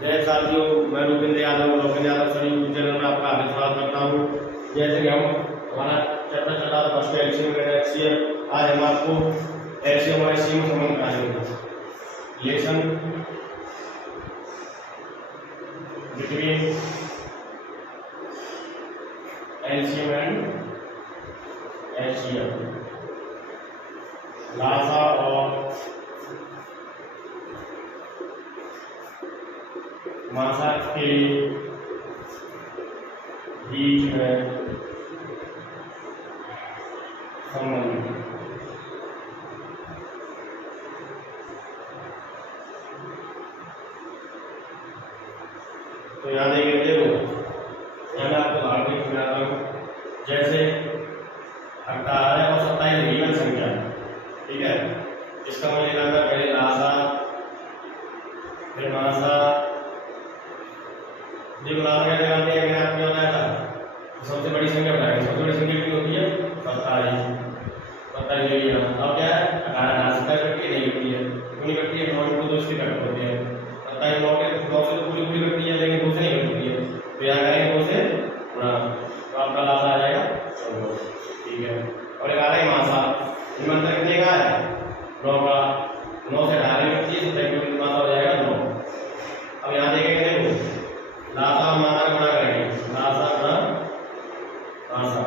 जय साथियों, मैं Rupendra Yadav sir YouTube channel में आपका हार्दिक स्वागत करता हूँ। जैसे कि हमारा चैप्टर चल रहा था फर्स्ट एलसीएम एंड एचसीएफ, आज हम आपको एलसीएम और एचसीएम संबंध कराएंगे। Relation between LCM and HCF, लासा और मासा के बीच में संबंध। तो यहाँ देखिए, देखो यहाँ मैं आपको उदाहरण समझाता हूँ। जैसे 18 और 27 इवन संख्या, ठीक है। इसका मुझे निकालना पहले लासा फिर मासा। देखो लासा कैसे निकालते हैं, मैंने आपको बताया था सबसे बड़ी संख्या बताएंगे। सबसे बड़ी संख्या कितनी होती है? 27 ले लिया। अब क्या है, 18 से कटती है, नहीं कटती है, क्यों कटती है? 9 इंटू 2 से कट होती है। 27 9 से तो पूरी कटती है, लेकिन 2 से नहीं कटती है। तो यहाँ करेंगे 2 से गुणा, तो आपका लासा आ जाएगा 14, ठीक है। और 11 मासा, इनमें अंतर कितने का है? 9 का। 9 से 18 कटती है, 27 मासा हो जाएगा 9। अब यहाँ देखेंगे, देखो लासा और मासा का गुणा करेंगे, लासा गुणा मासा।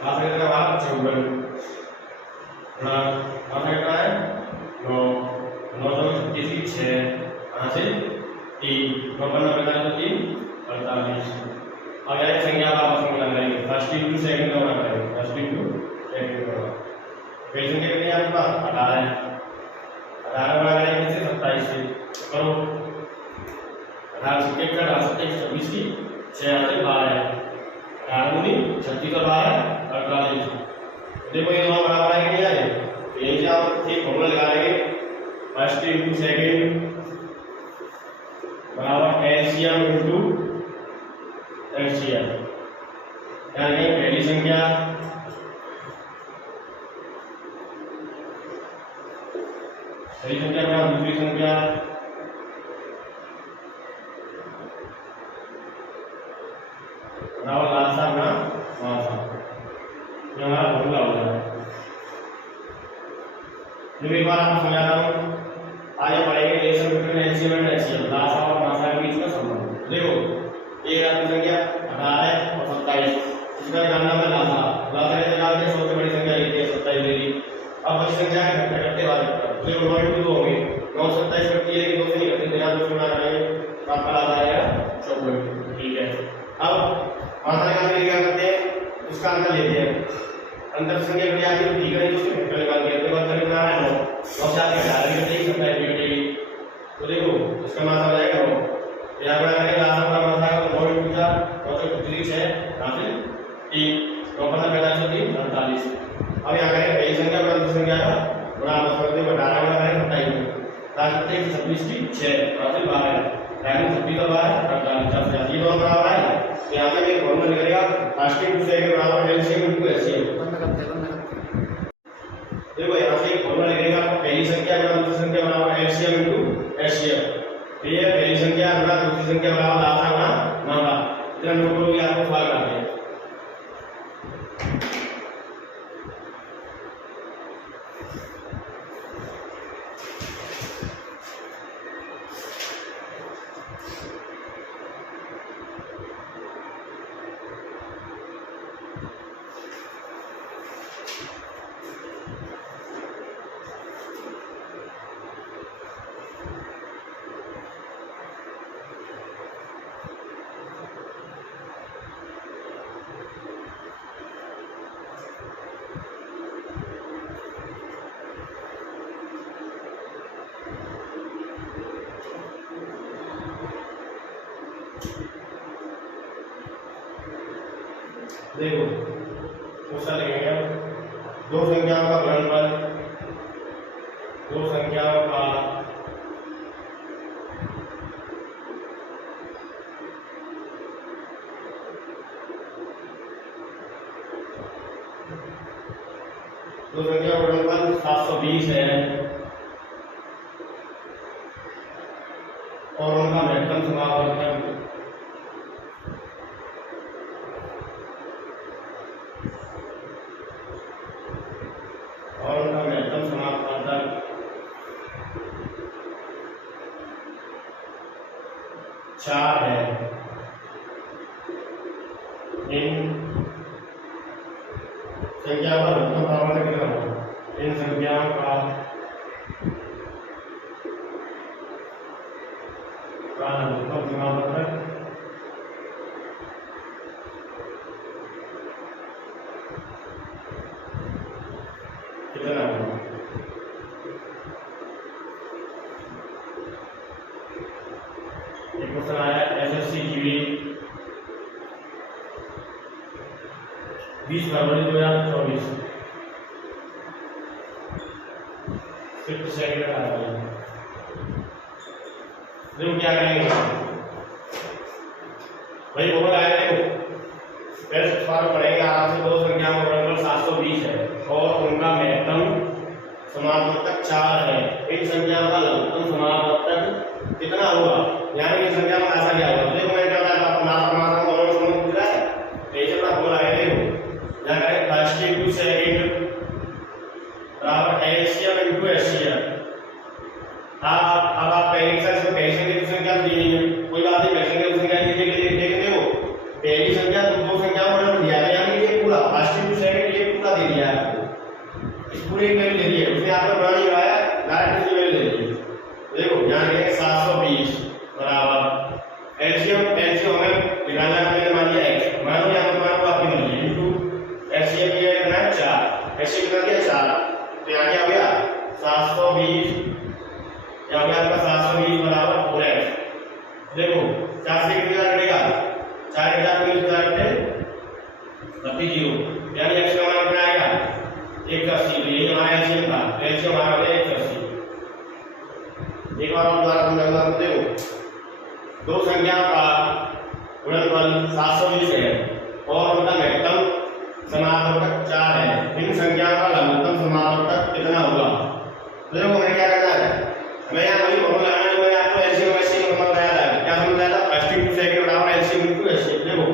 लासा कितना है? 54 गुणा मासा कितना है? 9। 9 तो 36 6, यहाँ से 3, 9 पर 9 3 48। अब यहाँ संख्या आपस में मिला लेंगे, फर्स्ट इंटू सेकंड का गुणा करेंगे, फर्स्ट इंटू सेकंड का। पहली संख्या कितनी है आपके पास? 18 है। 18 गुणा करेंगे किससे? 27 से। करो 18 से 26 की 6 यहाँ से 12 है। 18 दूनी 36 और 12 48। देखो ये दोनों बराबर है कि नहीं आए? तो यही से आप एक फॉर्मूला लगा लेंगे, फर्स्ट इंटू सेकंड बराबर एलसीएम इंटू एचसीएफ। यानी पहली संख्या बराबर दूसरी संख्या बराबर लासा गुणा मासा। ये हमारा फॉर्मूला हो जाएगा। एक बार आपको समझाता हूँ। आगे पढ़ेंगे relation between LCM and HCF, लासा और मासा के बीच का संबंध। देखो ये आपकी संख्या 18 और 27, इसका जानना है लासा। लासा कैसे निकालते हैं? सबसे बड़ी संख्या लेते हैं, 27 ले ली। अब बड़ी संख्या है घटते वाले, देखो 9 इंटू 2 होंगे, 9 27 कटती है, लेकिन 2 से नहीं कटती, तो यहाँ 2 गुणा करेंगे तो आपका लासा आएगा 54, ठीक है। अब मासा निकालने के लिए क्या करते हैं? उसका अंतर लेते हैं, अंतर संख्या बड़ी आती है, ठीक है, नहीं तो उसमें घटकर निकाल के तो अंतर कितना है? 9। 9 से आपके 18 कटेगी, 27 भी कटेगी। तो देखो इसका मासा हो जाएगा 9। यहाँ पर करेंगे लासा का मासा का 9 इंटू 4, 9 से 36 है, यहाँ से 3, 9 पर 45 48। अब यहाँ करेंगे पहली संख्या पर दूसरी संख्या का गुणा, मतलब देखो 18 गुणा करेंगे 27, 26 की 6, यहाँ से 12 है, 26 का 12 48, ये दोनों बराबर है। तो यहाँ से एक फॉर्मूला निकलेगा, फर्स्ट इंटू सेकंड बराबर एलसीएम इंटू एचसीएफ। देखो यहाँ से एक फॉर्मूला निकलेगा, पहली संख्या गुणा दूसरी संख्या बराबर एलसीएम इंटू एचसीएफ। ये पहली संख्या गुणा दूसरी संख्या बराबर लासा गुणा मासा। इतना नोट करोगे, आपको सवाल आते हैं। देखो क्वेश्चन लिखेंगे, दो संख्याओं का गुणनफल, दो संख्याओं का तो संख्या गुणनफल 720 है। और उनका महत्तम समापवर्तक चार है। इन संख्याओं का महत्तम समापवर्तक कितना होगा? इन संख्याओं का महत्तम समापवर्तक कितना होगा? क्वेश्चन आया एसएससी जीडी 20 फरवरी 2024 फिफ्थ सेकंड आ रहा है। देखो क्या करेंगे भाई, ओवर आए देखो पहले सवाल पढ़ेंगे आराम से। दो संख्याओं का गुणनफल 720 है और उनका महत्तम समापवर्तक 4 है। इन संख्याओं का लघुत्तम समापवर्तक कितना होगा? यानी कि संख्या में ऐसा क्या होगा? देखो मैं क्या बता रहा हूं, नाम कॉलम समझ पूरा है ऐसे अपना बोला है। देखो क्या करें, फर्स्ट इनटू सेकंड बराबर एलसीएम इनटू एचसीएफ। अब आप पहले से पैसे की संख्या दी नहीं है, कोई बात नहीं, पैसे की संख्या दी लेकिन देखो पहली संख्या दो संख्याओं का दिया है, यानी ये पूरा फर्स्ट इनटू सेकंड ये पूरा दे दिया है आपको, इस पूरे की वैल्यू दे दी है, उसने आपको बड़ा नहीं कराया, डायरेक्ट इसकी वैल्यू दे दी है। देखो ध्यान रखिए 720 बराबर एलसीएम हमें निकालना है, मैंने मान लिया x, मान लिया हम मान को आपकी मिल गई इनटू एलसीएम ये कितना है 4, एलसीएम कितना दिया 4, तो यहां क्या हो गया 720, यहां पे आपका 720 बराबर 4x। देखो 4 से कितना कटेगा, 4 के साथ मिल जाते 32, यानी x का मान कितना आएगा 180। ये हमारा एलसीएम था, एलसीएम हमारा हो गया 180। एक बार और दोबारा समझाऊंगा। देखो दो संख्याओं का गुणनफल 720 है और उनका महत्तम समापवर्तक 4 है। इन संख्याओं का लघुत्तम समापवर्तक कितना होगा? देखो हमें क्या करना है, हमें यहाँ वही फॉर्मूला लगाना है जो मैंने आपको एलसीएम एचसीएफ फॉर्मूला बताया था। क्या फॉर्मूला बताया था? फर्स्ट इनटू सेकंड बराबर एलसीएम इनटू एचसीएफ। देखो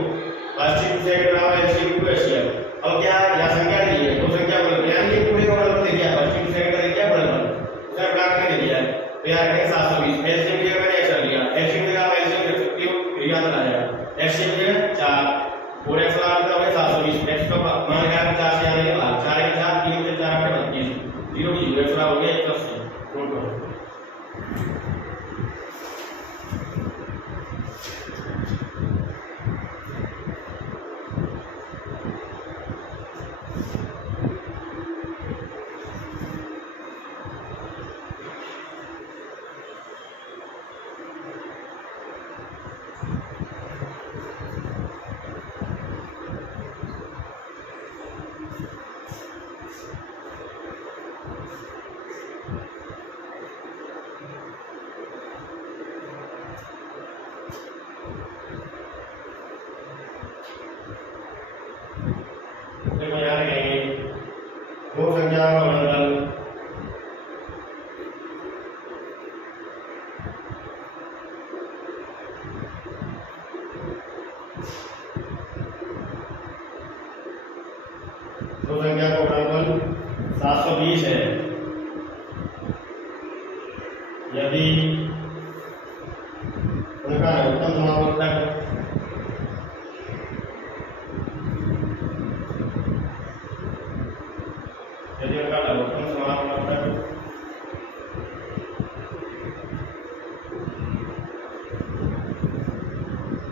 फर्स्ट इनटू सेकंड बराबर एलसीएम इनटू एचसीएफ। अब क्या यहाँ संख्या दी है, दो संख्या गुणनफल, यानी कि पूरे का गुणनफल दे दिया, फर्स्ट इनटू सेकंड का दे दिया गुणनफल, उसे बड़ा करके दे दिया है। तो यहाँ रखेंगे 720, एलसीएम की जगह मैंने x रख लिया, एलसीएम की जगह आप एलसीएम रख सकते हो, यही आता आ जाएगा। एलसीएम की जगह 4 और x का मतलब हो गया 720, x का मान लगा 4 से आने के बाद 4 के साथ 3 से 4 आपके 32, 0 की 0 x हो गया 180। नोट करो। देखो याद रखेंगे दो संख्याओं का गुणनफल दो संख्या का गुणनफल 720 है। यदि उनका लघुत्तम समापवर्तक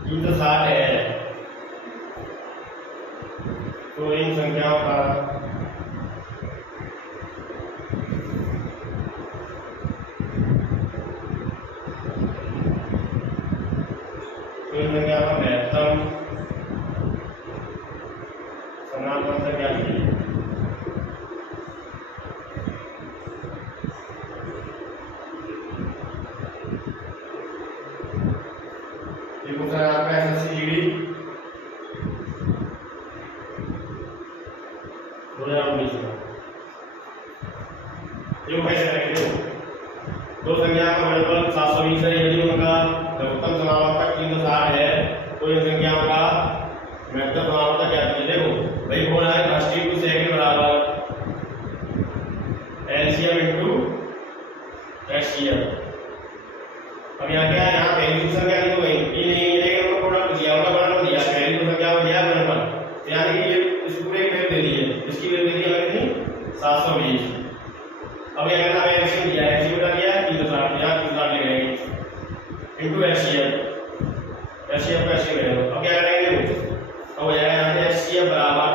ये तो 60 है, तो इन संख्याओं का महत्तम समापवर्तक क्या लिखिए? आपका एसएससी जीडी 2019 में ये कैसे रखेंगे? दो संख्या का गुणनफल 720 है। यदि उनका लघुत्तम समावर्तक 360 है तो इन संख्याओं का महत्तम समावर्तक क्या है? देखो भाई बोल रहा है फर्स्ट इंटू सेकंड बराबर एलसीएम इंटू एचसीएफ। अब यहाँ क्या है? यहाँ पहली दूसरी संख्या दी तो गई ये नहीं मिलेगा, उनका प्रोडक्ट दिया, उनका गुणनफल दिया, पहली दो संख्या को दिया गुणनफल, यानी कि ये इस पूरे की वैल्यू दे दी है, इसकी वैल्यू दे दी हमें कितनी 720। अब ये कहना है एलसीएम दिया है, एलसीएम का दिया है 360, यहाँ 360 लिख लेंगे इंटू एचसीएफ, एचसीएफ का एचसीएफ ले लो। अब क्या करेंगे? अब हो जाएगा यहाँ पे एचसीएफ बराबर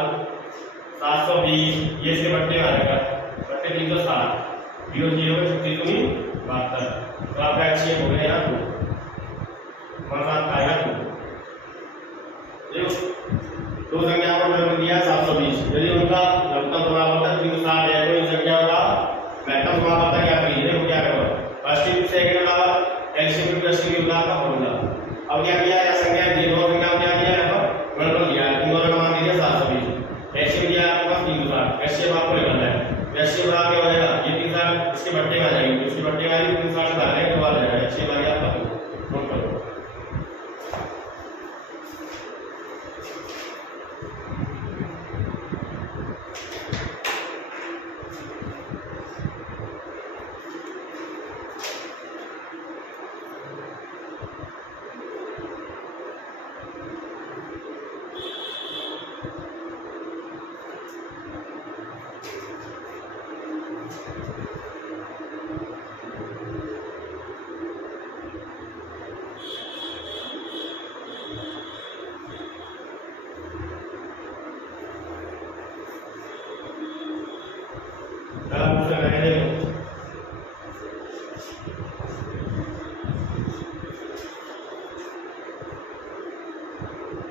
720, ये इसके बट्टे में आ जाएगा, बट्टे 360 0 0 36 दूनी 72, तो आपका एचसीएफ हो गया यहाँ 2 हमारे साथ आएगा 2। देखो दो संख्याओं को मैंने दिया 720, यदि उनका लघुत्तम समावर्तक 360 है तो इन संख्याओं का महत्तम समावर्तक क्या करिए? देखो क्या करो, फर्स्ट इंटू सेकंड बराबर एलसीएम इंटू एचसीएफ का फॉर्मूला। अब क्या किया? या संख्या दी, दो संख्याओं क्या किया? यहाँ पर गुणनफल दिया, इन दोनों का मान दिया 720, एचसीएफ दिया आपके पास 360, एचसीएफ आपको निकालना है, एचसीएफ बराबर क्या हो जाएगा? ये 360 इसके बट्टे में आ जाएगी, इसके बट्टे में आएगी 360 से भागने के बाद आ जाएगा एचसीएफ आ गया आपका 2। नोट करो।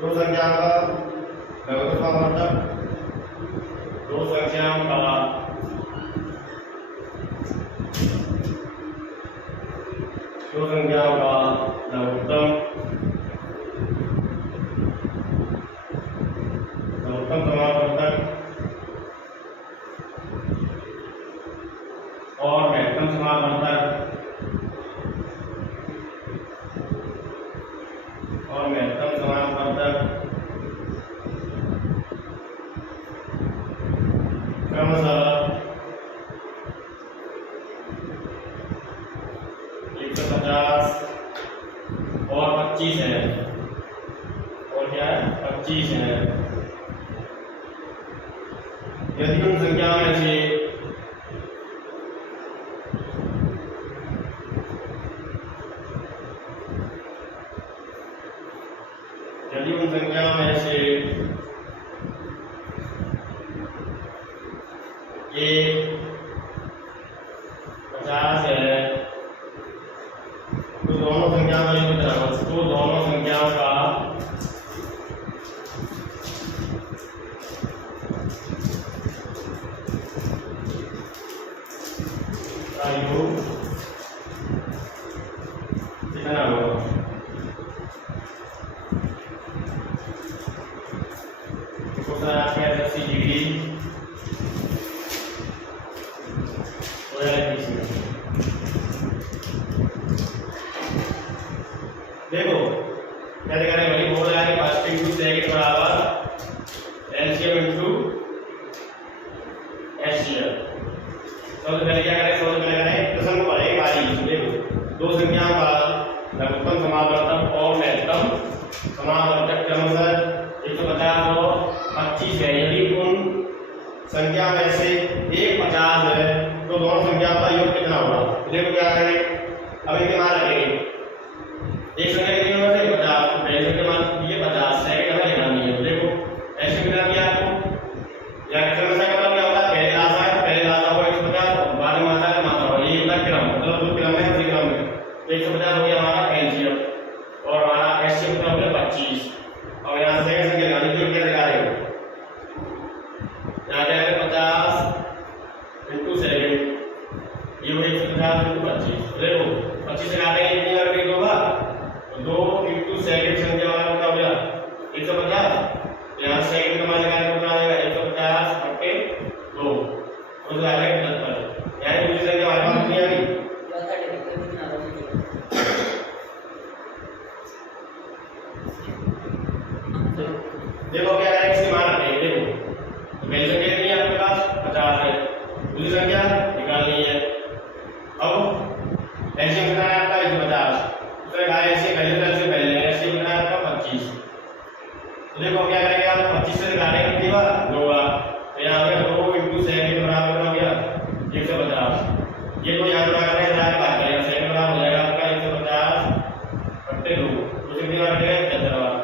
दो संख्याओं का लघुत्तम समावर्तक, दो संख्याओं का लघुत्तम समावर्तक और महत्तम समावर्तक क्रमशः 150 और 25 है, और क्या है? 25 है। यदि उन संख्या में से ये 50 है तो दोनों संख्या का योग बराबर, तो दोनों संख्याओं का योग कितना होगा? आपका 80 डिग्री देखो क्या दिखा रहे हैं भाई? बोल रहा है फर्स्ट इंटू सेकंड बराबर एलसीएम इंटू एचसीएफ। सबसे पहले क्या करें? सबसे पहले करें प्रश्न को पढ़ेंगे बारी। देखो दो संख्याओं का लघुत्तम समावर्तक और महत्तम समावर्तक क्रमशः 150 और 25 है। यदि उन संख्या में से एक 50 है तो दोनों संख्याओं का योग कितना होगा? देखो क्या करें? अब इनके मान रखेंगे, एक संख्या कितनी होगा? 50, पहले संख्या मान ये 50 सेकंड हमें निकालनी है। देखो ऐसे मिला दिया आपको, या क्रमशः का मतलब क्या होता है? पहले लासा है, पहले लासा को 150, बाद में मात्रा का मात्रा हो, ये होता है क्रम, मतलब 2 क्रम है, 3 क्रम है। 150 हो गया हमारा एलसीएम और हमारा एचसीएफ कितना हो गया? 25। और यहाँ से सेकंड संख्या निकालनी, जो क्या दिखा रहे हो? यहाँ जाएगा 50 इंटू सेकंड, ये हो 150 इंटू 25। देखो 25 से काटेंगे कितनी बार वेट होगा? 2 इंटू सेकंड संख्या वाला कितना हो गया? 150। यहाँ सेकंड का मान लगाने कितना आएगा? 150 बटे 2 तो आ जाएगा 75। यानी दूसरी संख्या हमारे पास कितनी आ गई? एलसीएम कितना है आपका 150। दूसरे का एलसीएम पहले एलसीएम कितना है आपका 25। तो देखो क्या करेंगे आप 25 से निकालेंगे कितनी बार 2 बार, तो यहाँ पे 2 × सेकंड के बराबर हो गया 150। ये तो यहाँ पे कर रहे हैं यहाँ बात करेंगे सेकंड बराबर हो जाएगा आपका 150/2, तो कितनी बार करेंगे 75 बार।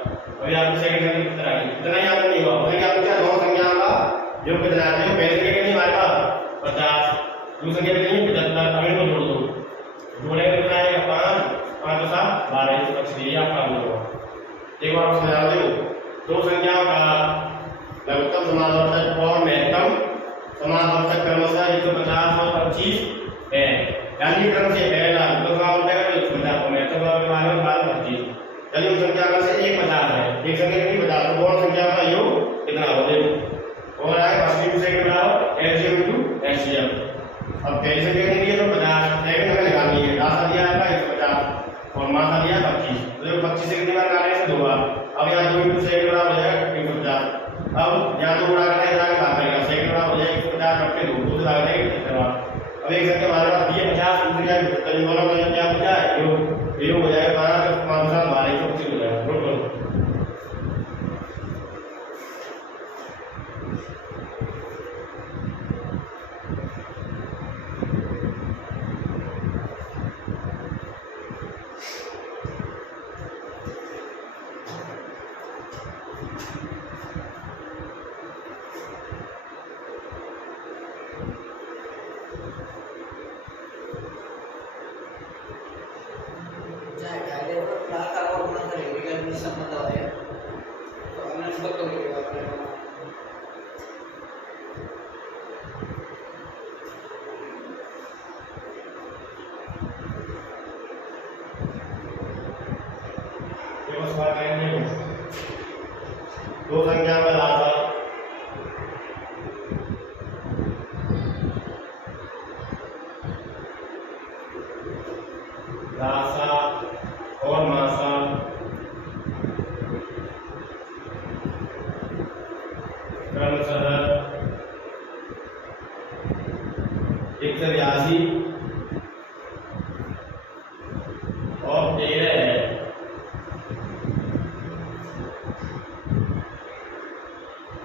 अभी आपको सेकंड में कितना है इतना याद नहीं हुआ, मतलब क्या पूछा दोनों संख्याओं का योग कितना है। देखो पहले संख्या कितनी हमारे पास 50, दूसरी संख्या कितनी 75, अब इनको जोड़ दो, जोड़ेंगे कितना आएगा 5 5 × 7 12, 125। ये आपका आंसर होगा। देखो आप समझा दो दो संख्याओं का लघुत्तम समावर्तक और महत्तम समावर्तक क्रमशः 150 और 25 है, यानी क्रम से पहला तो समावर्तक है 150 और महत्तम के बारे में 25। चलिए उस संख्या में से एक 50 है, एक संख्या कितनी 50, तो दोनों संख्या का योग कितना होगा देखो और आए फर्स्ट टू सेकंड बनाओ एलसीएम × एलसीएम। अब पहली संख्या कितनी है तो 50, सेकंड हमें निकालनी है, दासा दिया आपका 150 और मासा दिया 25, तो 25 से कितनी बार निकालने से 2 बार। अब यहाँ 2 × सेकंड बराबर हो जाएगा 150। अब यहाँ 2 गुणा करना है यहाँ बात करेगा सेकंड बराबर हो जाएगा 150/2, तो लगा देंगे 75 बार। अब एक संख्या हमारे पास दिए 50, दूसरी क्या 75, इन दोनों का क्या पूछा है योग हो जाएगा 12 + 5 = 12, 125 हो जाएगा। नोट करो। दो संख्या में लासा और मासा क्रमशः 182 और 13 है।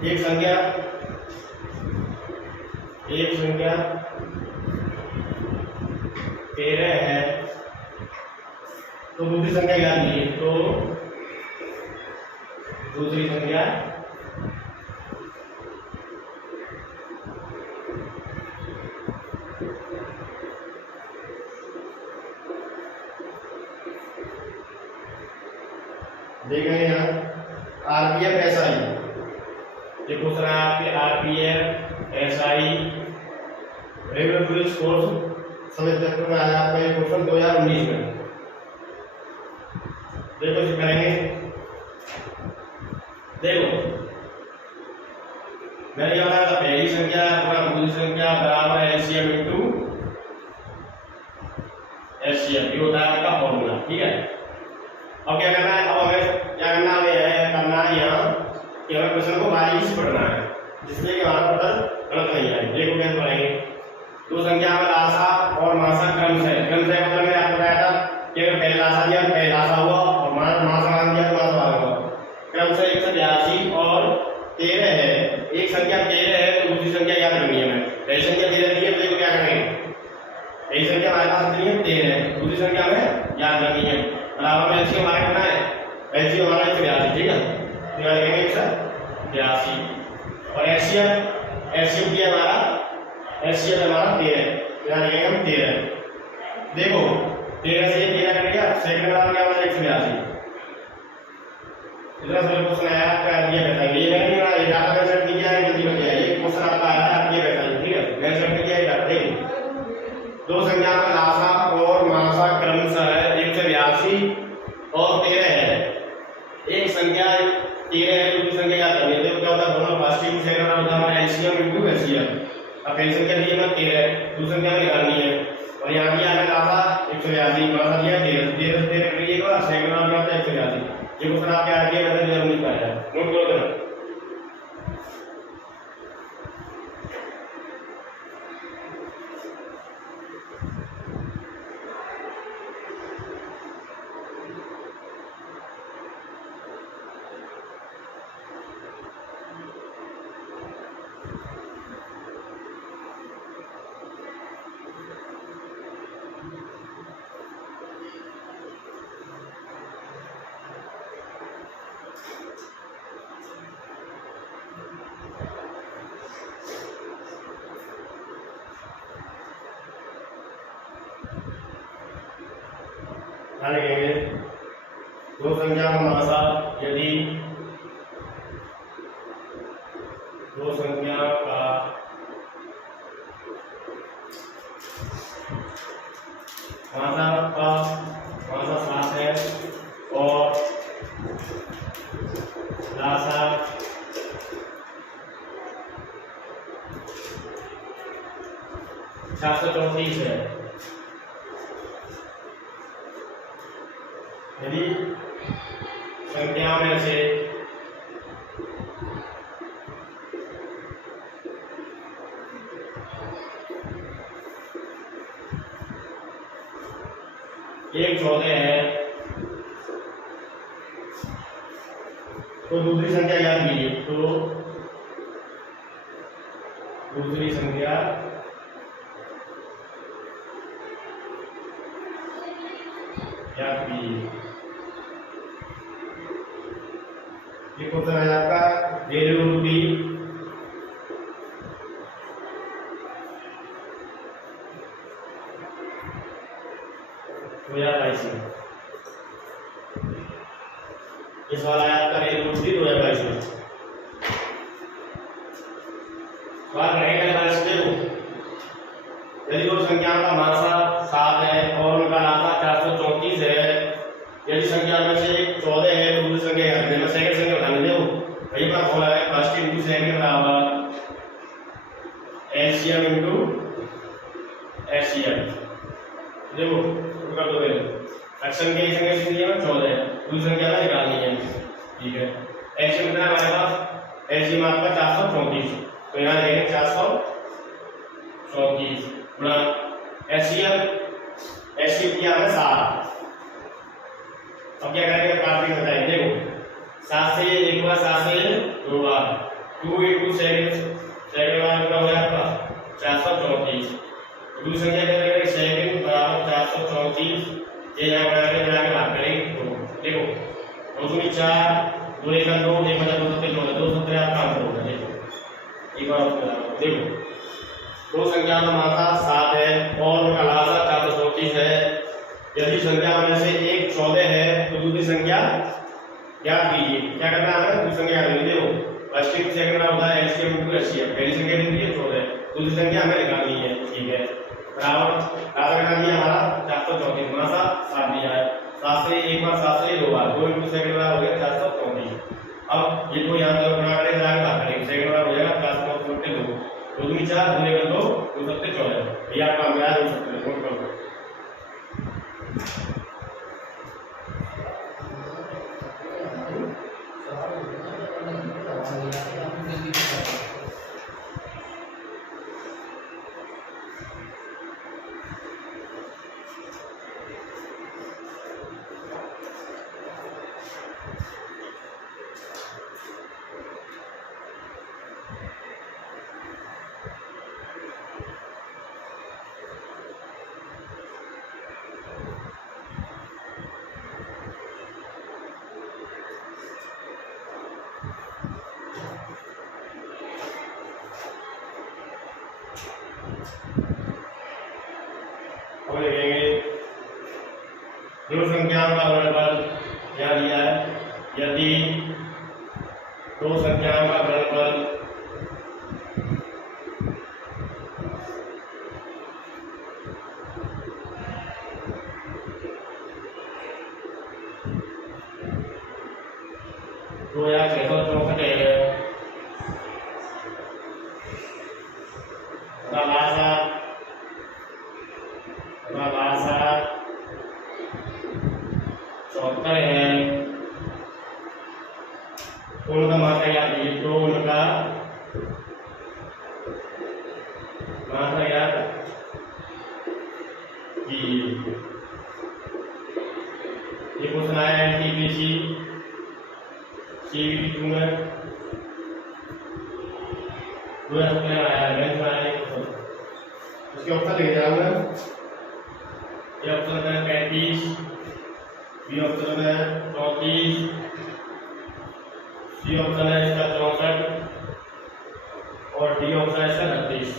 एक संख्या 13 है तो दूसरी संख्या याद लीजिए, तो दूसरी संख्या देखेंगे यहाँ आरपीएफ एसआई, ये पूछ रहा है आपके RPF SI regular police force sub inspector में आया आपका ये क्वेश्चन 2019 में। देखो इसे करेंगे, देखो मैंने क्या बताया था पहली संख्या दूसरी संख्या बराबर एलसीएम × एलसीएम, ये होता है आपका फॉर्मूला। ठीक है, अब क्या करना है, अब हमें क्या करना है यहाँ कि हमें क्वेश्चन को बारीकी से पढ़ना है जिससे कि हमारा पता गलत नहीं आए। देखो कैसे पढ़ेंगे, दो संख्या में लासा और मासा क्रम से मतलब मैंने आपको बताया था कि अगर पहले लासा दिया पहले लासा हुआ और मासा मान दिया तो मासा हुआ। क्रम से 182 और 13 है, एक संख्या 13 है तो दूसरी संख्या याद रखनी है। हमें पहली संख्या 13 दी है तो क्या करेंगे, पहली संख्या हमारे पास कितनी है 13 है, दूसरी संख्या हमें याद रखनी है। बराबर में एलसीएम हमारा कितना है, एलसीएम हमारा 182। ठीक है, तो याद रखेंगे 182 और एलसीएम किया हमारा एलसीएम हमारा 13, याद रखेंगे हम 13। देखो 13 से 13 कर दिया, सेकंड बराबर क्या होगा 182। इतना सरल क्वेश्चन आया आपका, दिया बताइए ये नहीं होगा, ये डाटा का सेट दिया है जल्दी बताइए, ये क्वेश्चन आपका आया है आप ये बताइए। ठीक है, मैं सेट किया है डाटा। देखिए दो संख्या में लासा और मासा क्रमशः 182 और 13 है, एक संख्या 13 है दूसरी संख्या याद करनी है। तो क्या होता है दोनों पॉजिटिव सेकंड होता है एलसीएम × एलसीएम। अब पहली संख्या दी है 13, दूसरी संख्या निकालनी है और यहाँ दिया है लासा 182, मासा दिया 13, 13 से 13 करिएगा सेकंड में आता है 182। ये क्वेश्चन आपके आगे वैसे जरूर नहीं पाया, नोट करो जरा। ध्यान रखेंगे दो संख्या का मासा यदि दो संख्या का मासा 7 है और लासा 434 है। यदि संख्या में से एक 14 है तो दूसरी संख्या याद कीजिए। तो दूसरी संख्या याद कीजिए। ये क्वेश्चन है आपका डेरिवेटिव 2022 में इस वाला है आपका डेरिवेटिव 2022 में सवाल रहेगा। यदि दो संख्याओं का मासा 7 है और उनका लासा 434 है, यदि संख्या में से एक 14 है तो दूसरी संख्या याद रखना। सेकंड संख्या बताने दो वही पर बोला है फर्स्ट इनटू सेकंड बराबर एलसीएम इनटू एचसीएफ। देखो कर दो एक्शन के संख्या कितनी है 14 है, दूसरी संख्या में निकालनी है। ठीक है, एलसीएम कितना है हमारे पास? एलसीएम आपका 434, तो यहाँ लिखेंगे 434 गुणा एचसीएफ किया है 7। अब क्या करेंगे काटने बताइए। देखो 7 से एक बार 7 से दो बार 2 into सेकंड बार कितना हो गया आपका 434। दूसरी संख्या क्या करेंगे सेकंड बराबर 434 ये यहाँ बनाएंगे बना के भाग करेंगे। तो देखो 2 दूनी 4 2 एक 2 1 बचा 2 सत्ते 14 2 सत्ते आपका आंसर होगा। देखो एक बार देखो दो संख्या का मासा 7 है और उनका लासा 434 है। यदि संख्या में से एक 14 है तो दूसरी संख्या याद कीजिए। क्या करना है दूसरी संख्या याद कीजिए। देखो फर्स्ट इनटू सेकंड होता है एलसीएम इनटू एचसीएफ। पहली संख्या दी है 14, दूसरी संख्या हमें निकालनी है। ठीक है, बराबर लासा कितना दिया हमारा 434, मासा 7 दिया है। 7 से एक बार 7 से दो बार 2 इनटू सेकंड बार हो गया 434। अब ये को यहां से बना करेंगे आगे बात करेंगे सेकंड बार हो जाएगा 434 2 दूनी 4 2 एक 2 2 सत्ते 14। ये आपका याद हो सकता है नोट करो। अब लिखेंगे दो संख्याओं का गुणनफल क्या दिया है। यदि दो संख्याओं का गुणनफल दो या 664 है लासा 74 है, उनका मात्रा याद कीजिए। तो उनका मात्रा याद कीजिए। ये क्वेश्चन आया एनटीपीसी सीबीटी 2 में 2000 में आया है। उसके ऑप्शन ले जाऊंगा। ये ऑप्शन है 35, बी ऑप्शन है 34, सी ऑप्शन है इसका 64 और डी ऑप्शन है इसका 36।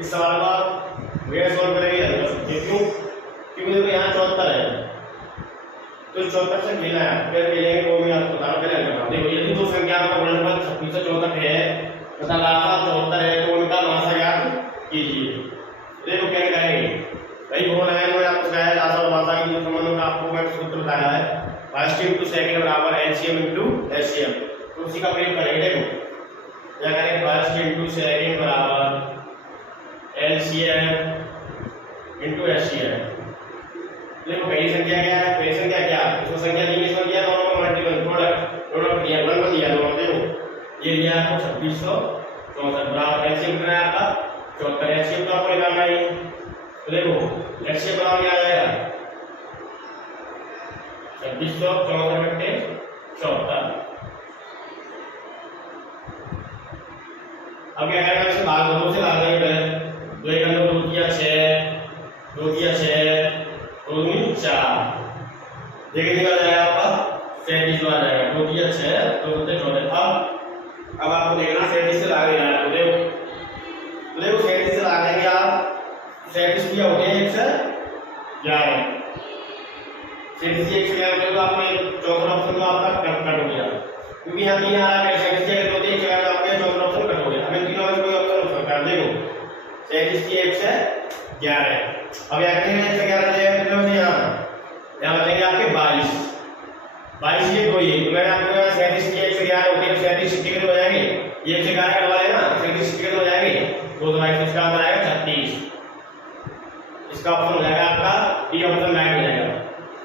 इस सवाल को आप वैसे सॉल्व करेंगे या कर सकते हैं। क्यों? क्योंकि देखो यहाँ 74 है तो 74 से मिला है फिर मिलेंगे वो भी आपको बता पहले लगाओ। देखो यदि दो संख्या का गुणनफल 2664 है तथा लासा 74 है तो उनका मासा ज्ञात कीजिए। देखो क्या करेंगे भाई वो है मैं आपको बताया लासा और मासा के जो संबंधों का आपको मैं सूत्र बताया है फर्स्ट इनटू सेकंड बराबर एलसीएम इनटू एचसीएफ। तो उसी का प्रयोग करेंगे। देखो क्या करेंगे फर्स्ट इनटू सेकंड बराबर एलसीएम इनटू एचसीएफ। देखो पहली संख्या क्या है? पहली संख्या क्या है? इसको संख्या दी किसको दिया? दोनों को मल्टीपल प्रोडक्ट दिया गुणन को दिया दोनों। देखो ये दिया आपको 2664 बराबर एलसीएम कितना है आपका 74 एचसीएफ तो आपको निकालना है। तो देखो एचसीएफ बराबर क्या आ जाएगा 2664/74। अब क्या करेंगे इसे भाग दो से भाग देंगे पहले 2 1 2 किया 6 2 किया 6 2 दूनी 4 देखिए निकल जाएगा आपका 37 आ जाएगा 2 किया 6 2 दूनी 14। अब आपको देखना 37 से भाग देना है। तो देखो 37 से भाग देंगे आप 37 किया हो गया 1 से 11 37 से 1 से 11 तो आपने चौथा ऑप्शन तो आपका कट हो गया क्योंकि यहाँ भी आ रहा है 37 से 1 से 1 से आपका चौथा ऑप्शन कट हो गया। हमें तीनों में कोई ऑप्शन हो सकता है। देखो 37 की 1 से 11 अब यहाँ कितने 1 से 11 जाएगा कितने बचे यहाँ बचेंगे आपके 22 ये कोई तो मैंने आपको 37 की 1 से 11 होती है 37 कितने हो जाएंगे 1 से 11 करवा लेना 37 कितने हो जाएंगे 2 इसका आंसर आएगा 36। इसका ऑप्शन हो जाएगा आपका डी ऑप्शन राइट हो जाएगा।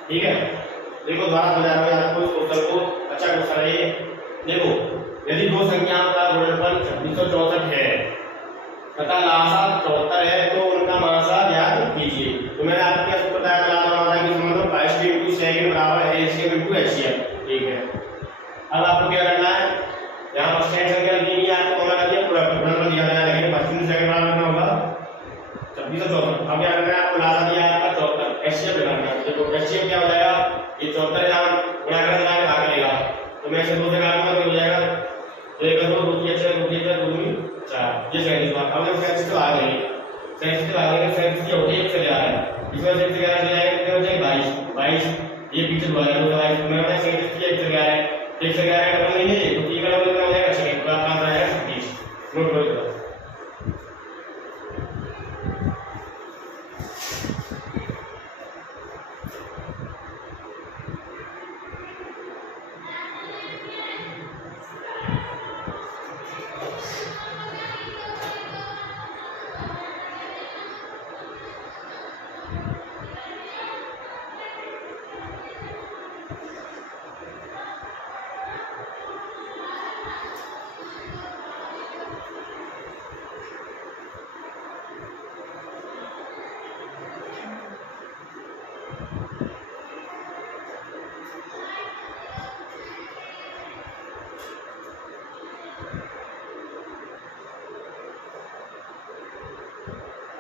ठीक है देखो दोबारा समझा रहा हूं आपको इस क्वेश्चन को। अच्छा क्वेश्चन है ये। देखो यदि दो संख्याओं का गुणनफल 2664 है तथा लासा 74 है तो उनका मासा ज्ञात कीजिए। तो मैंने आपको क्या सूत्र बताया लासा और मासा के संबंध में फर्स्ट इनटू सेकंड बराबर एलसीएम इनटू एचसीएफ। ठीक है अब आपको क्या करना है यहां फर्स्ट संख्या दी गई है आपको कॉमन कर दिया प्रोडक्ट गुणनफल दिया गया लेकिन फर्स्ट इनटू सेकंड बराबर करना होगा 2664। अब क्या करना है आपको लासा दिया आपका 74 एचसीएफ लगाना है। देखो एचसीएफ क्या हो जाएगा ये 74 यहां गुणा करके भाग करेगा तो मैं इसे 2 से काटूंगा तो हो जाएगा 1 2 2 3 4 2 3 4 2 4 ये 37 बार। अब हम 37 से भाग देंगे 37 से भागेंगे 37 की होगी 1 से 11 इसमें 1 से 11 से जाएगा कितने हो जाएगा 22 ये पीछे हो जाएगा 22 मैं 37 की 1 से 11 1 से 11 का नहीं है तो 3 का मतलब हो जाएगा 6 पूरा काम रहेगा 36। नोट करो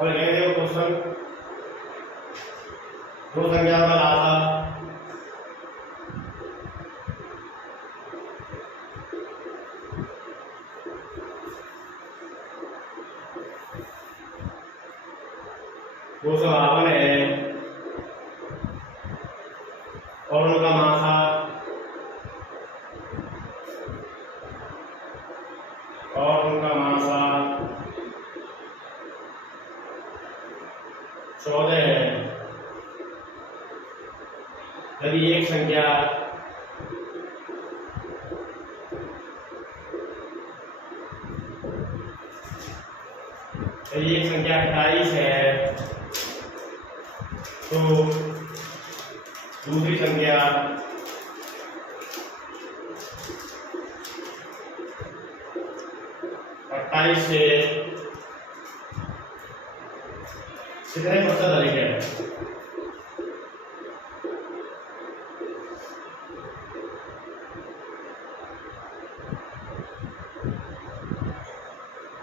और ये देखो क्वेश्चन दो संख्या का लासा वो समापन है और उनका मासा चौदह है। यदि एक संख्या यदि एक संख्या 28 है तो दूसरी संख्या 28 से कितने प्रतिशत अधिक है?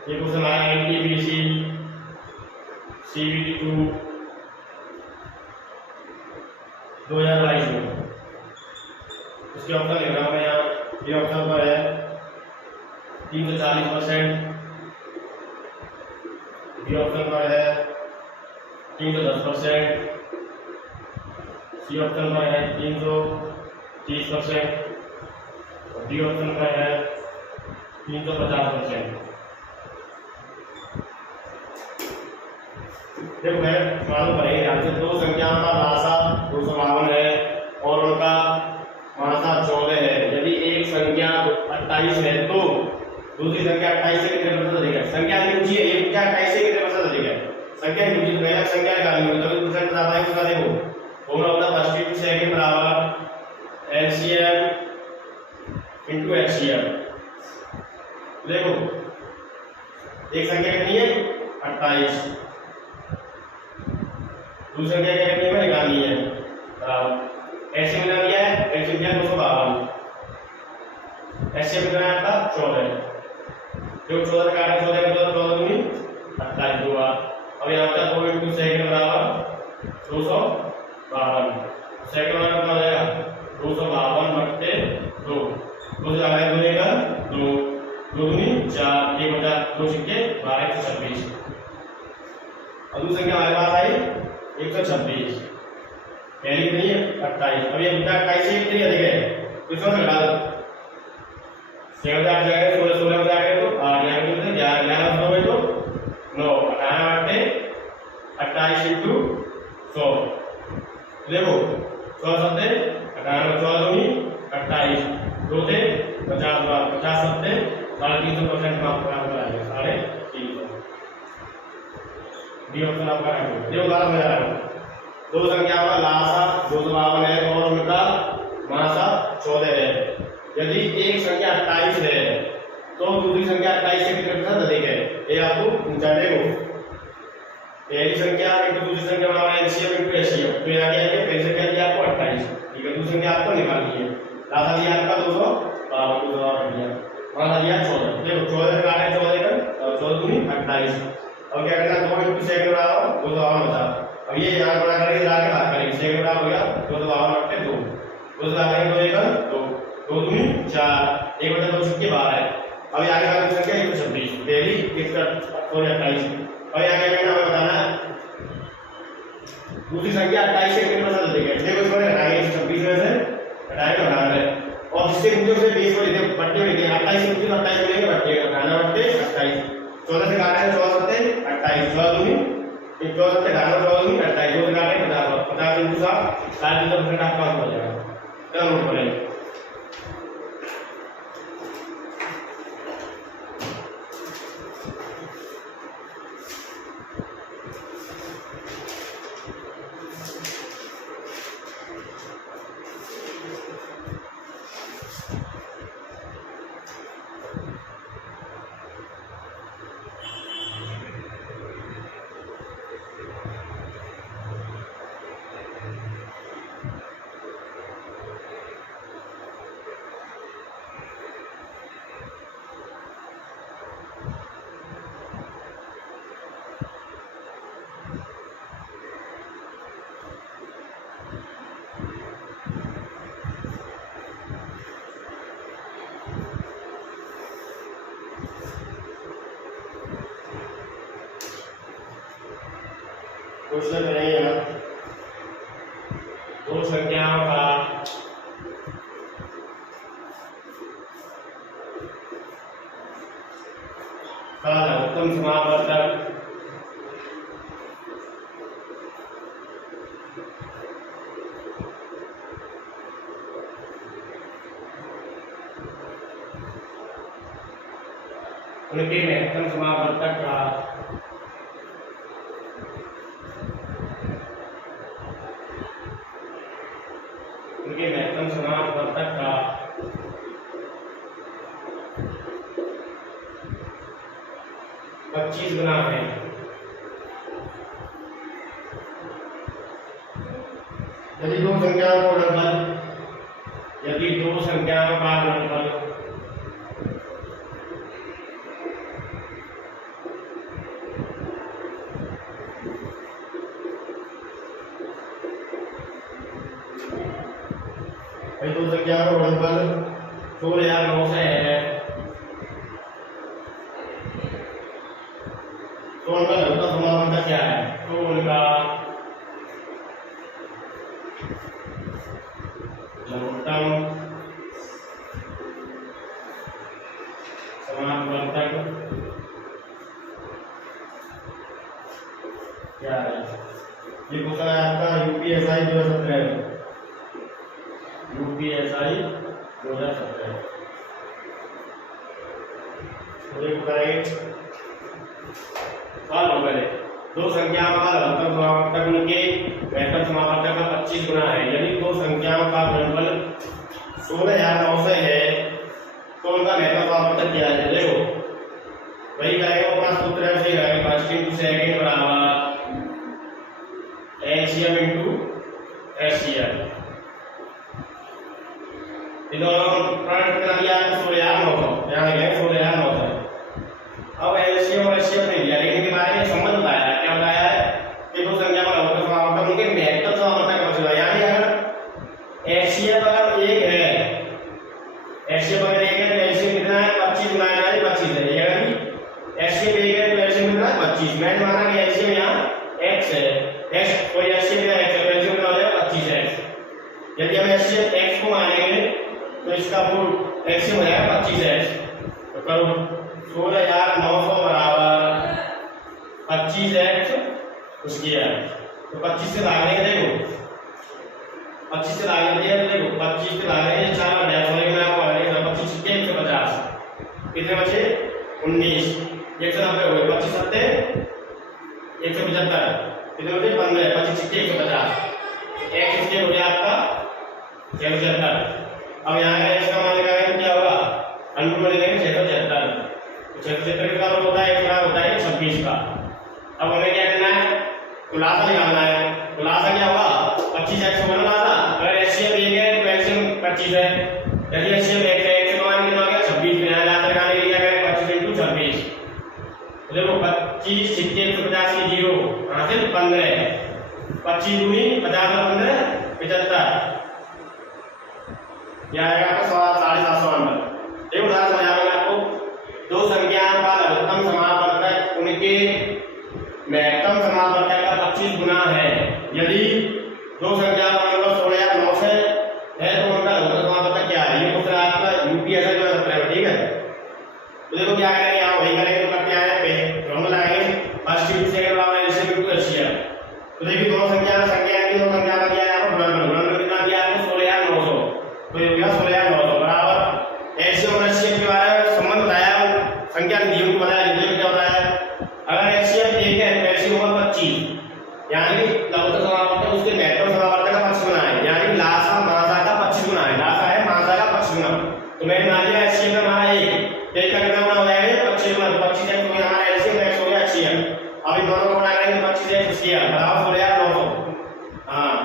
ये क्वेश्चन आया एनटीपीसी सीबीटी 2 2022 में। इसके ऑप्शन लिख रहा हूं मैं यहाँ। ये ऑप्शन पर है 340%, बी ऑप्शन पर है 310%, सी ऑप्शन पर है 330%, और डी ऑप्शन पर है 350%। देखो मैं मालूम पड़ेगा यहाँ से दो संख्याओं का लासा 252 है और उनका मासा 14 है। यदि एक संख्या 28 है तो दूसरी संख्या 28 से कितने प्रतिशत अधिक है? संख्या नहीं पूछी है, ये पूछा 28 से कितने प्रतिशत अधिक है। संख्या नहीं पूछी तो पहले संख्या निकालनी होगी, तभी परसेंट बता पाएंगे। उसका देखो फॉर्मूला होता है फर्स्ट इंटू सेकंड बराबर एलसीएम इंटू एचसीएफ। देखो एक संख्या कितनी है 28, दूसरी संख्या कितनी है निकालनी है बराबर एचसीएफ कितना दिया है, एचसीएफ दिया 252, एचसीएफ कितना है आपका 14। जो 14 का 14 का 14 दूनी 28 दो बार। अब यहाँ का 2 इंटू सेकंड बराबर 252, सेकंड वाला कितना हो जाएगा 252 बट्टे 2, 2 से आगे 2 लेकर 2, 2 दूनी 4, 1 बचा 2 सिक्के 12, 126। अब दूसरी संख्या हमारे पास आई 126, पहली कितनी है 28। अब ये 28 से कितनी अधिक है तो इसको घटा दो, 6 बजा जाएगा 16, 16 बजा जाएगा तो 8 जाएगा तो 11, 11 2 में तो 9, 18 बट्टे 28 इंटू 100। देखो 100 सत्ते 18, 14 दूनी 28, 2 से 50 बार 50 सत्ते 350% का आपका नंबर आएगा 350। डी ऑप्शन आपका है। देखो बात समझ आ रहा है, दो संख्याओं का लासा 252 है और उनका मासा 14 है। यदि एक संख्या 28 है तो दूसरी संख्या 28 से कितने प्रतिशत अधिक है, ये आपको पूछा। देखो पहली संख्या इंटू दूसरी संख्या बराबर एलसीएम इंटू एचसीएफ, तो यहाँ क्या है पहली संख्या दी आपको 28, ठीक है, दूसरी संख्या आपको निकालनी है। लासा दिया आपका 252, 252 रख दिया, मासा दिया 14। देखो 14 से काटे 14 का 14 दूनी 28। अब क्या करना 2 इंटू सेकंड बराबर 252 बचा। अब ये यहाँ बड़ा करके लाके भाग करेंगे, सेकंड बराबर हो गया 252 बट्टे 2, 2 से आगे 2 लेकर 2, 2 दूनी 4, 1 बटा 2 सिक्के 12। अब आगे वाली संख्या 126, पहली 128। अब यहाँ क्या करना हमें बताना है दूसरी संख्या 28 से कितने प्रतिशत अधिक है। देखो इसको हटाएंगे 126 में से हटाएंगे 98 और जिससे पूछे उसे 20 को लेते बट्टे में लेंगे, 28 से पूछे तो 28 को लेंगे बट्टे 98 बट्टे 28, 14 से काटे 14 सत्ते 28, 14 दूनी 14 सत्ते 98, 14 दूनी 28, 2 से काटे 50, 50 इंटू 7 350% आपका हो जाएगा। क्या नोट करेंगे क्वेश्चन करेंगे हम दो संख्याओं का उत्तम समावर्तक उनके महत्तम समावर्तक का उनके महत्तम समावर्तक का 25 गुना है। यदि दो संख्याओं का गुणनफल दो संख्याओं का गुणनफल 16900 है, तो उनका लघुत्तम समापवर्तक क्या है? तो उनका लघुत्तम समापवर्तक क्या है? ये क्वेश्चन है आपका यूपीएसआई 2017, यूपीएसआई 2017। तो देखो करेंगे सॉल्व करें। दो संख्याओं का लघुत्तम समापवर्तक उनके महत्तम समापवर्तक का 25 गुना है। यदि दो संख्याओं का गुणनफल 16,900 है तो उनका महत्तम समापवर्तक क्या है? देखो वही करेंगे, अपना सूत्र है उसे करेंगे, फर्स्ट इनटू सेकंड बराबर एलसीएम इनटू एचसीएफ। ये दोनों प्रोडक्ट कर दिया आपको 16,900, यहां लिखेंगे 16,900। अब एलसीएम और एचसीएफ नहीं दिया, लेकिन के बारे में संबंध बताया। क्या बताया है कि दो संख्या का लघुत्तम समापवर्तक उनके महत्तम समापवर्तक का पता, यानी अगर एचसीएफ अगर 1 है, एचसीएफ अगर 1 है तो एलसीएम कितना है? 25 गुना है, 25 है। अगर एचसीएफ 1 है तो एलसीएम कितना है? 25। मैंने माना कि एलसीएम यहां x है, x और एचसीएफ में x है, तो एलसीएम कितना हो जाएगा? 25x। यदि हम एचसीएफ x को मानेंगे तो इसका मूल एलसीएम हो जाएगा 25x। तो करो 16,900 बराबर 25x उसकी है। तो 25 से भाग देंगे, देखो 25 से भाग दिया, तो देखो 25 से भाग देंगे 4 आ जाएगा। सॉरी मैं आपको आ गया 25 के 150 कितने बचे? 19। 190 हुए, 25 सत्ते 175 कितने बचे? 15। 25 के 150 x इसके हो गया आपका 175। अब यहाँ का x का मान लगाएंगे तो क्या होगा? अंडर में लेंगे 675। 675 का बराबर होता है 1 बराबर होता है 26 का। अब हमें क्या करना है? खुलासा निकालना है। खुलासा क्या होगा? 25x को बनाना। अगर एचसीएफ 1 है तो एचसीएफ 25 है। यदि एचसीएफ 1 है, x का मान कितना हो गया? 26। में लाता लगाने के लिए क्या करें? 25 इनटू 26। तो देखो 25 सिक्के 150 की 0 कहां से? 15। 25 दूनी 50 और 15 75। क्या आएगा आपका? 750 नंबर। एक उदाहरण समझाऊंगा आपको। दो संख्याओं का लघुत्तम समापवर्तक उनके महत्तम समापवर्तक का 25 गुना है। यदि दो संख्याओं का मतलब 16,900 है तो उनका लघुत्तम समापवर्तक क्या है? ये क्वेश्चन आपका यूपीएसआई 2017 में, ठीक है। तो देखो क्या करेंगे, यहाँ वही करेंगे। तो क्या है? पे हम लगाएंगे फर्स्ट इनटू सेकंड बराबर एलसीएम इनटू एचसीएफ। तो देखिए दोनों संख्या की दो संख्या का दिया है आपको गुणनफल कितना दिया है आपको? 16,900। तो ये हो गया 16,900 बराबर एचसीएफ और एचसीएफ के बारे में संबंध बताया, संख्या के नियम को बताया। देखिए क्या बताया? अगर एचसीएफ 1 है तो एचसीएफ होगा 25, यानी कि लघुत्तम समापवर्तक उसके महत्तम समापवर्तक का 25 गुना है, यानी लासा मासा का 25 गुना है। लासा है मासा का 25 गुना। तो मैंने मान लिया एचसीएफ में हमारा 1 का कितना गुना हो जाएगा? 25 गुना। तो 25x हो गया हमारा एलसीएम, x हो गया एचसीएफ। अब इन दोनों को गुणा करेंगे 25x उसकी है बराबर 16,900। हां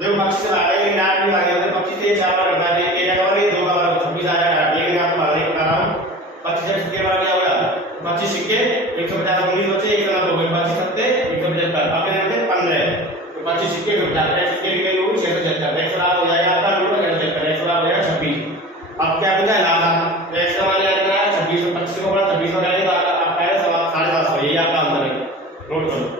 देखो 25 से भाग देंगे, डाट भी भाग गया। 25 से 4 बार घटा देंगे, 1 का और 2 का बार 26 आ जाएगा। लेकिन आपको भागने को बता रहा हूं 25x के बार क्या होगा? 25 सिक्के 150 19 बचे 190 हो गए। 25 सत्ते 175 अब कितने बचे? 15। तो 25 सिक्के 150 x के वैल्यू 675। x बराबर हो जाएगा आपका रूट 675, x बराबर हो जाएगा 26। अब क्या पूछा है? लासा। तो x का मान कितना है? 26। 25 को बड़ा 26 हो जाएगा तो आपका है 750। यही आपका आंसर है। नोट करो।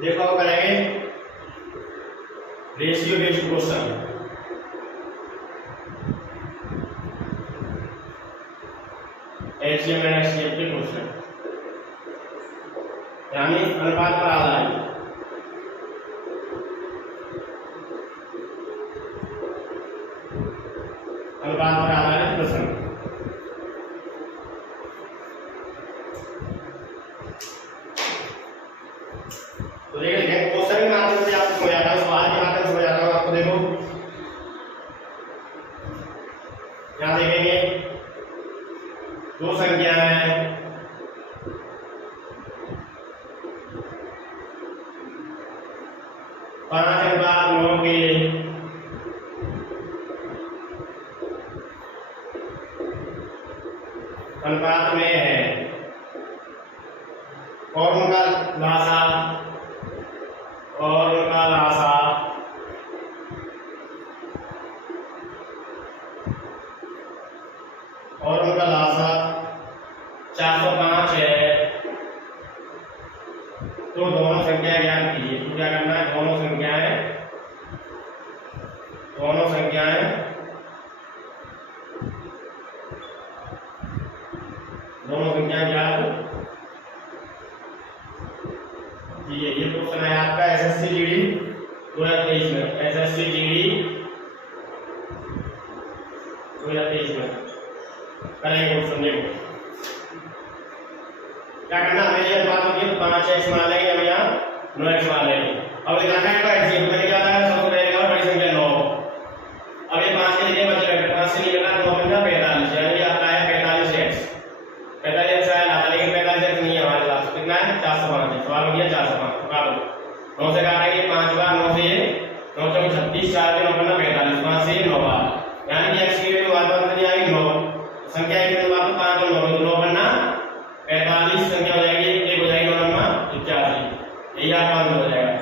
देखो अब करेंगे ratio based question. HCF and HCF के क्वेश्चन, यानी अनुपात पर आधारित। अनुपात पर आधारित प्रश्न। तो देखिए क्वेश्चन के माध्यम से आपको समझाता हूं। सवाल दो संख्याएं 5/9 के अनुपात में है और उनका लासा और उनका लासा और उनका लासा 405 है, तो दोनों संख्या ज्ञात कीजिए। तो क्या करना है, दोनों संख्या ज्ञात कीजिए। ये क्वेश्चन है आपका एसएससी जीडी 2023 में, एसएससी जीडी 2023 में करेंगे क्वेश्चन। देखो क्या करना, हमें ये बात होगी 5x मान लेंगे, हम यहाँ 9x मान लेंगे। अब लिखना है कैसे, तो क्या आता है, सबसे पहले का बड़ी संख्या 9। अब ये 5 के लिए बच रहा है, 5 से निकला 9 बन 45, यानी आता है 45x। 45x आया ना, लेकिन 45x नहीं है हमारे पास, कितना है 405। सवाल हो गया 405, काटो 9 से काटेंगे 5 बार, 9 से 9 चौक 36, 4 के 9 बनना 45, 5 से 9 बार, यानी कि x की वैल्यू बार बार नहीं आएगी 9, संख्या की वैल्यू बार 5 और 9 9 बनना 45, संख्या हो जाएगी 1 हो जाएगी 9 नंबर 81, यही आपका आंसर हो जाएगा।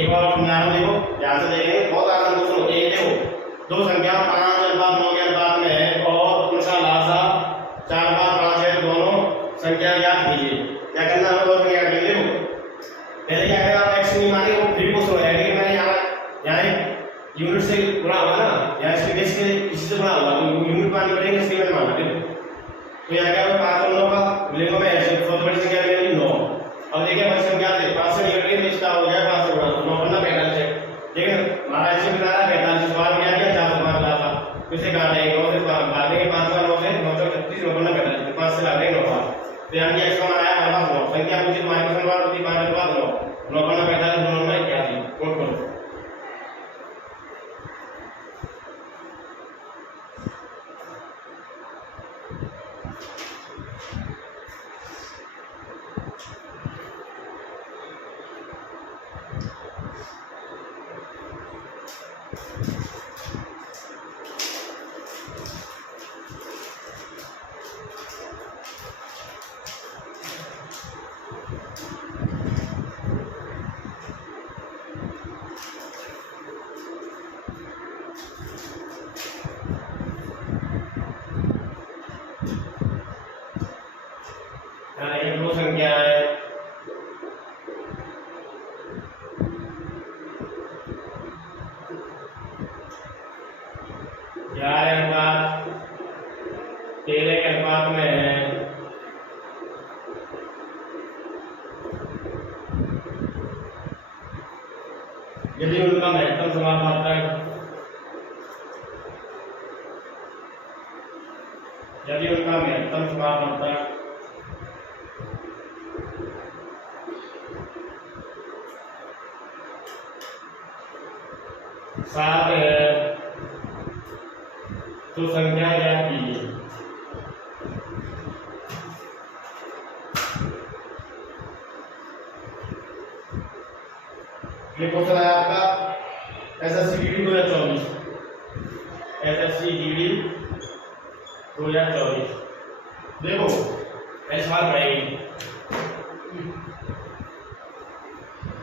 एक बार समझाना, देखो ध्यान से देखेंगे, बहुत आसान क्वेश्चन होते हैं। देखो दो संख्या 5/9 के अनुपात में है और उनका लासा 4/5 है, दोनों संख्या ज्ञात कीजिए। क्या करना है, दो संख्या ज्ञात कीजिए। पहले क्या करेगा, आप x नहीं मानेंगे, वो फिर क्वेश्चन हो जाएगा कि मैंने यहाँ यूनिट से गुणा हुआ ना, या इसके बेस पे किसी से गुणा हुआ, तो यूनिट माननी पड़ेगी, इसके मैंने माना। तो यहाँ क्या होगा, 5 और 9 का मिलेगा में ऐसे सबसे बड़ी संख्या मिलेगी 9। अब देखिए बड़ी संख्या से 5 से निकल के स्टार्ट हो गया, 5 से गुणा, तो 9 बनना 45 है। देखिए हमारा ऐसे बता रहा है 45, सवाल में आ गया 405 लाता, इसे काटेंगे 9 से काटेंगे 5 बार 9 से 9 चौक 36, 9 बनना 45, 5 से काटेंगे 9 बार, तो यानी कि x का मान आया हमारे पास 9। संख्या पूछी तो हमारे पास 5 के बाद 9 बनना 45, 9 बनना 81, नोट करो। दो संख्या है 11/13 के अनुपात में है। यदि उनका महत्तम समापक सात है, तो संख्या ज्ञात कीजिए। ये क्वेश्चन है आपका एसएससी जीडी 2024, एसएससी जीडी 2024। देखो ऐसे सवाल पढ़ेगी,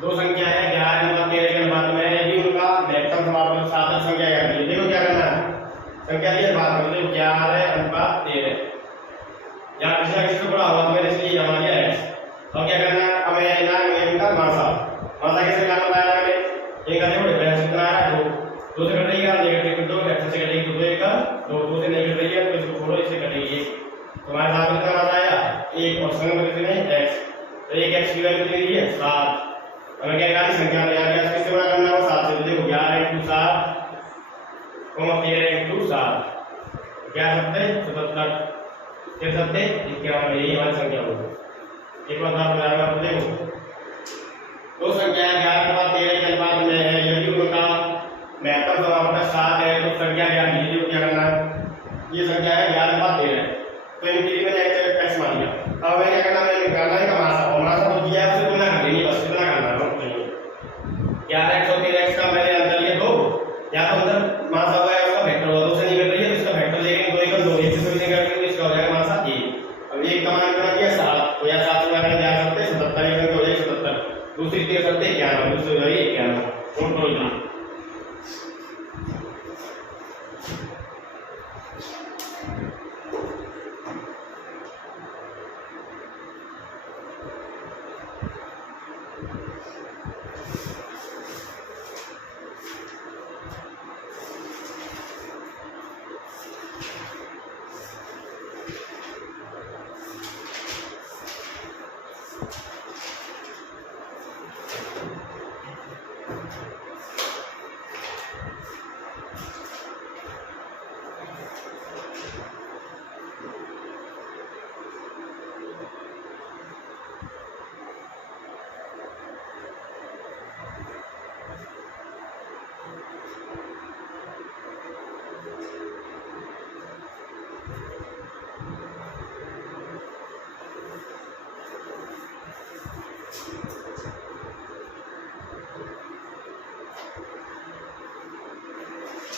दो संख्या है 11/13 के अनुपात में, यदि उनका महत्तम समापक सार्थक संख्या ज्ञात कीजिए। देखो क्या करना है, संख्या की बात करो, 11/13, या किसी को बड़ा हुआ तो मैंने इसलिए जमा लिया है। अब क्या करना है, अब मैं इनका मासा कैसे क्या बताया मैंने, एक देखो डिफरेंस कितना है, 2 से कट रही है, नेगेटिव 2 से कटेगी, 2 से 2 से नहीं कट रही है, तो इसको छोड़ो, इससे कटेगी 1। तुम्हारे साथ कितना मासा आया 1, और संग में कितने x, तो 1x की वैल्यू कितनी है 7। हमें क्या करना है, संख्या में आ गया, किससे बड़ा करना है 7 से। देखो 11 × 7 13 × 7 क्या सकते 77, क्या सकते 51, यही हमारी संख्या होगी। एक बार बात बताऊंगा, तो देखो दो संख्या 11/13 के अनुपात में है, यदि उनका महत्तम समापक 7 है, तो संख्या ज्ञात कीजिए। क्या करना है, ये संख्या है 11/13, तो इनकी मैंने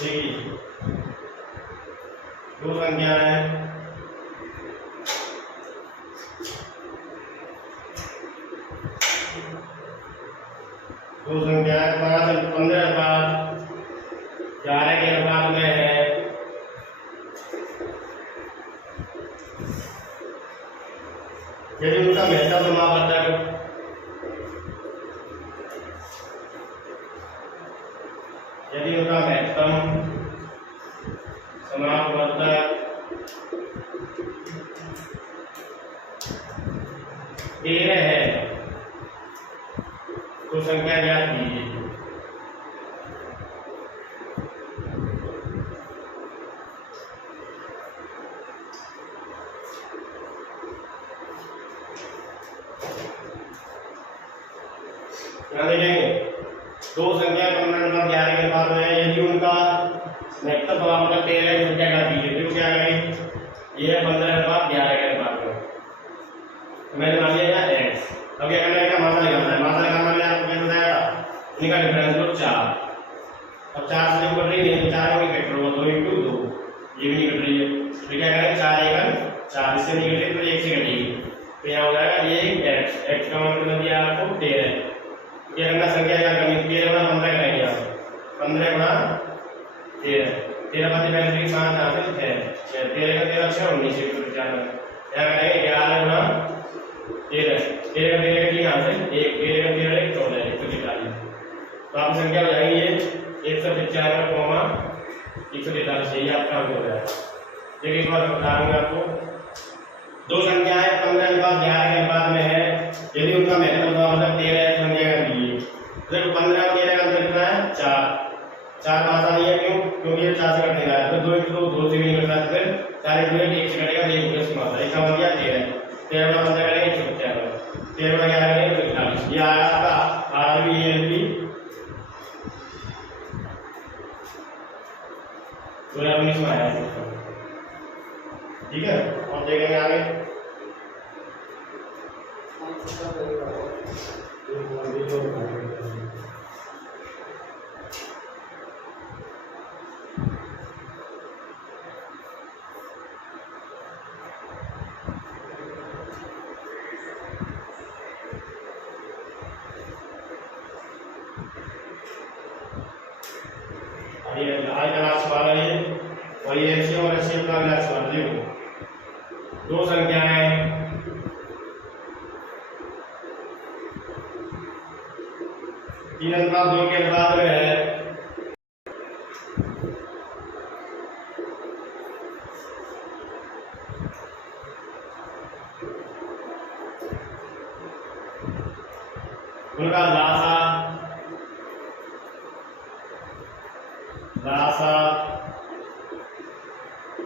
ठीक, दो संख्या है, दो संख्या है, 5 15 अनुपात 11 के अनुपात में है। यदि उनका महत्तम समापवर्तक यदि उनका महत्तम समापवर्तक 13 है तो संख्या ज्ञात कीजिए। यहाँ देखेंगे दो संख्या 15 अनुपात 11 के अनुपात में है। यदि उनका महत्तम समापवर्तक 13 है तो संख्या ज्ञात कीजिए। देखो क्या करेंगे, ये है 15 अनुपात 11 के अनुपात में, मैंने मान लिया x। अब क्या करना है, क्या मात्रा निकालना है। मात्रा निकालना मैंने आपको क्या बताया, इनका डिफरेंस लो 4। अब 4 से जो कट रही है तो 4 में फैक्टर होगा 2 into 2, ये भी नहीं कट रही है तो क्या करें 4 एकम 4, इससे नहीं कटेगी तो 1 से कटेगी तो यहाँ हो जाएगा ये x का मतलब दिया आपको 13। ये करना संख्या क्या करनी, 13 गुणा 15 करेंगे आप, 15 गुणा 13, 13 पाँच 5 5 6 13 का 13 6 19 से 95 क्या करेंगे 11 गुणा 13, 13 का 13 की यहाँ से 1, 13 का 13 1 14 143। तो आप संख्या हो जाएगी ये 195 143, यही आपका हो जाएगा। देखिए एक बार बता दूंगा आपको, दो संख्या है 15 अनुपात 11 के अनुपात में है। यदि उनका महत्तम समापवर्तक 13 है तो संख्या का लीजिए। देखो 15 और 13 का अंतर कितना है 4, 4 पास आ रही है क्यों, क्योंकि ये 4 से कटने का है तो 2 into 2 2 से भी नहीं कटता, फिर 4 into 1 1 से कटेगा, 1 प्लस मात्रा इसका मतलब क्या 13 13 गुणा 15 करेंगे 195, 13 गुणा 11 करेंगे 145। ये आया आपका RBLP 2019 में आया, ठीक है। और देखेंगे आगे आज का लास्ट सवाल है ये, और ये एलसीएम और एचसीएफ का लास्ट सवाल। देखो दो संख्याएं तीन अनुपात 2 के अनुपात में है। उनका लासा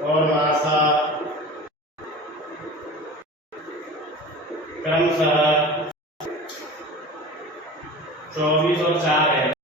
और मासा क्रमशः 24 और 4 है।